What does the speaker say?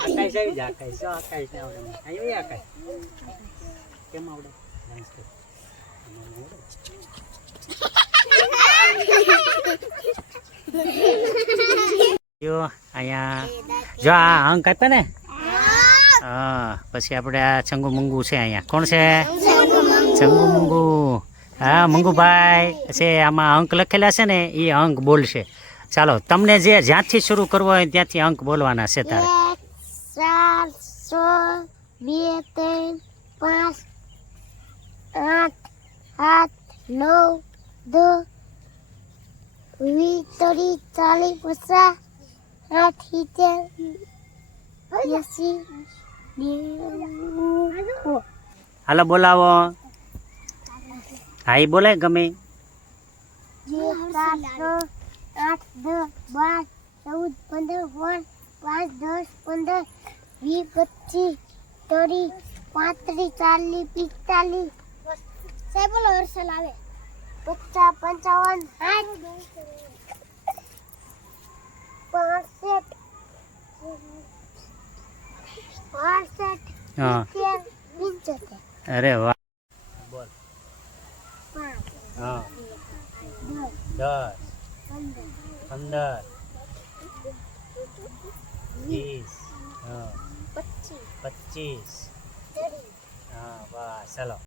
આકાશ આવી જા, આકાશ જો આકાશ ને આવડે આવી આકાશ કેમ આવડે ડાન્સ કર જો અહીંયા જો આ અંક આપ્યા ને હા પછી આપણે આ ચંગુ મંગુ છે અહીંયા કોણ છે ચંગુ મંગુ હા મંગુભાઈ છે આમાં અંક લખેલા છે ને એ અંક બોલશે ચાલો તમને જે જ્યાંથી શરૂ કરવો હોય ત્યાંથી અંક બોલવાના છે તારે 4 હાલો બોલાવો હા એ બોલાય ગમે 5 અરે વાહ બોલ 10 15 20 25 હા વાહ ચલો